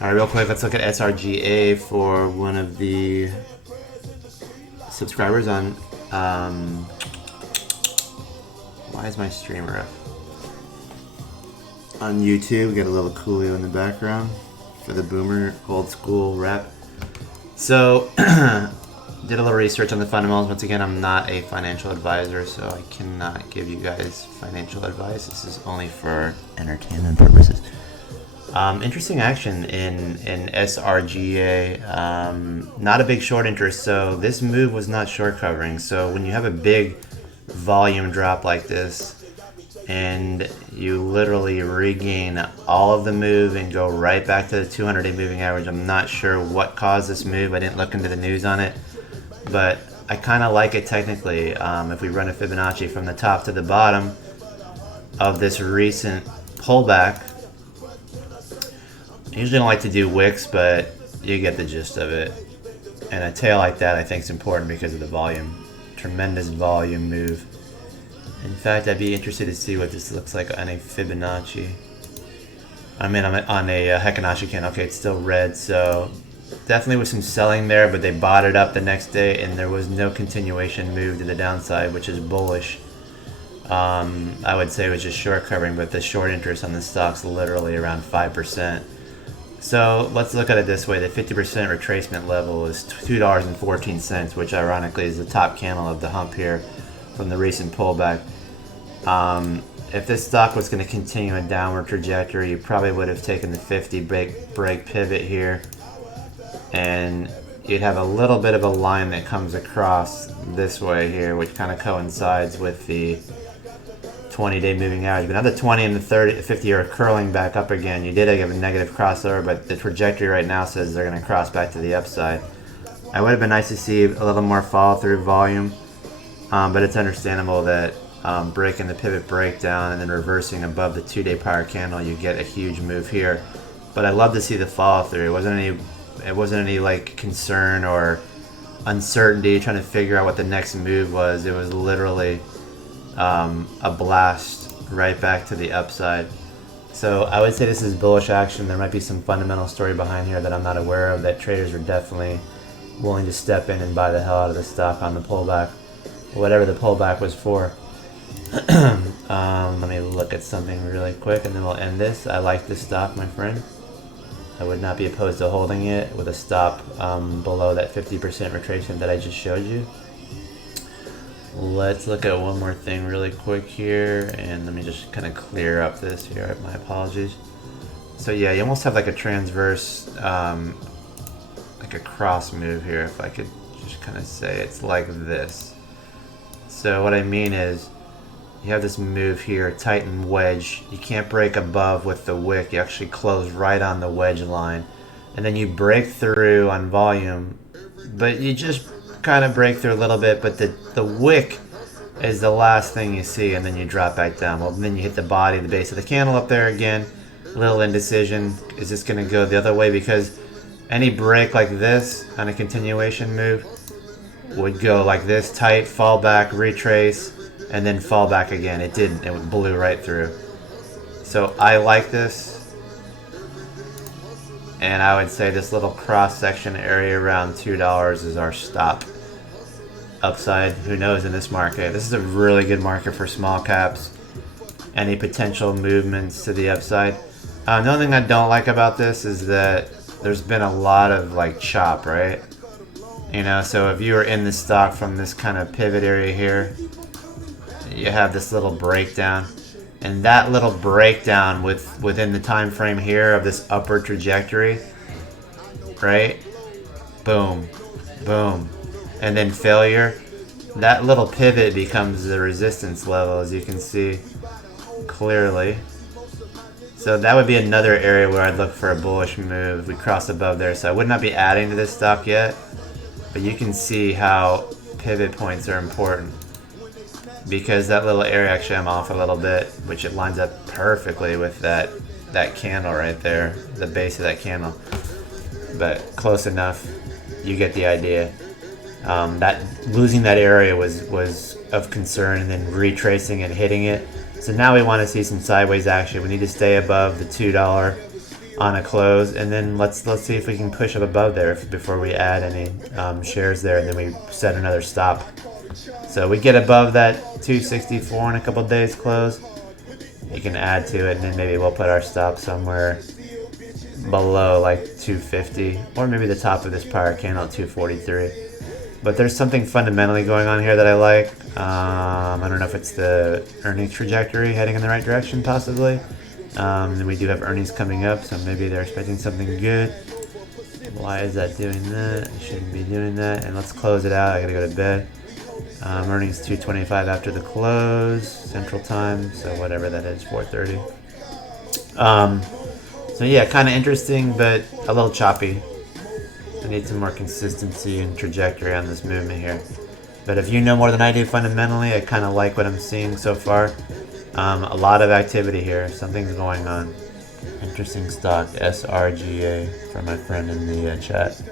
Alright, real quick, let's look at SRGA for one of the subscribers on, why is my streamer up? On YouTube, get a little Coolio in the background for the boomer old school rap. So, did a little research on the fundamentals. Once again, I'm not a financial advisor, so I cannot give you guys financial advice. This is only for entertainment purposes. Interesting action in SRGA. Not a big short interest, so this move was not short covering. So when you have a big volume drop like this, and you literally regain all of the move and go right back to the 200-day moving average. I'm not sure what caused this move. I didn't look into the news on it, but I kind of like it technically. If we run a Fibonacci from the top to the bottom of this recent pullback, I usually don't like to do wicks, but you get the gist of it. And a tail like that I think is important because of the volume. Tremendous volume move. In fact, I'd be interested to see what this looks like on a Fibonacci. I mean, I'm on a Heikinaishi candle. Okay, it's still red, so definitely was some selling there, but they bought it up the next day, and there was no continuation move to the downside, which is bullish. I would say it was just short covering, but the short interest on the stock's literally around 5%. So let's look at it this way. The 50% retracement level is $2.14, which ironically is the top candle of the hump here from the recent pullback. If this stock was going to continue a downward trajectory, you probably would have taken the 50 break pivot here, and you'd have a little bit of a line that comes across this way here, which kind of coincides with the 20-day moving average. But now the 20 and the 30, 50 are curling back up again. You did have a negative crossover, but the trajectory right now says they're going to cross back to the upside. It would have been nice to see a little more follow through volume. But it's understandable that breaking the pivot breakdown and then reversing above the 2-day prior candle, you get a huge move here. But I'd love to see the follow through. It wasn't any like concern or uncertainty trying to figure out what the next move was. It was literally a blast right back to the upside. So I would say this is bullish action. There might be some fundamental story behind here that I'm not aware of, that traders are definitely willing to step in and buy the hell out of the stock on the pullback, whatever the pullback was for. Let me look at something really quick and then we'll end this. I like this stock, my friend. I would not be opposed to holding it with a stop below that 50% retracement that I just showed you. Let's look at one more thing really quick here, and let me just kind of clear up this here. My apologies. So yeah, you almost have like a transverse, like a cross move here, if I could just kind of say it's like this. So what I mean is, you have this move here, tighten wedge. You can't break above with the wick. You actually close right on the wedge line. And then you break through on volume, but you just kind of break through a little bit, but the wick is the last thing you see, and then you drop back down. Well, then you hit the body, the base of the candle up there again. Little indecision. Is this going to go the other way? Because any break like this on a continuation move would go like this, tight, fall back, retrace, and then fall back again. It didn't. It blew right through. So I like this. And I would say this little cross-section area around $2 is our stop. Upside, who knows in this market. This is a really good market for small caps. Any potential movements to the upside. The only thing I don't like about this is that there's been a lot of like chop, right? You know, so if you were in the stock from this kind of pivot area here, you have this little breakdown. And that little breakdown within the time frame here of this upward trajectory, right? Boom, boom. And then failure. That little pivot becomes the resistance level, as you can see clearly. So that would be another area where I'd look for a bullish move if we cross above there. So I would not be adding to this stock yet, but you can see how pivot points are important. Because that little area, actually I'm off a little bit, which it lines up perfectly with that candle right there, the base of that candle. But close enough, you get the idea. That losing that area was of concern, and then retracing and hitting it So now we want to see some sideways action. We need to stay above the $2 on a close, and then let's see if we can push up above there before we add any shares there, and then we set another stop. So we get above that 264 in a couple days close, you can add to it, and then maybe we'll put our stop somewhere below like 250, or maybe the top of this prior candle at 243. But there's something fundamentally going on here that I like. I don't know if it's the earnings trajectory heading in the right direction, possibly. And we do have earnings coming up, so maybe they're expecting something good. Why is that doing that? It shouldn't be doing that. And let's close it out. I gotta go to bed. Earnings 225 after the close, Central Time, so whatever that is, 4:30. So yeah, kind of interesting, but a little choppy. I need some more consistency and trajectory on this movement here. But if you know more than I do fundamentally, I kind of like what I'm seeing so far. A lot of activity here. Something's going on. Interesting stock, SRGA, from my friend in the chat.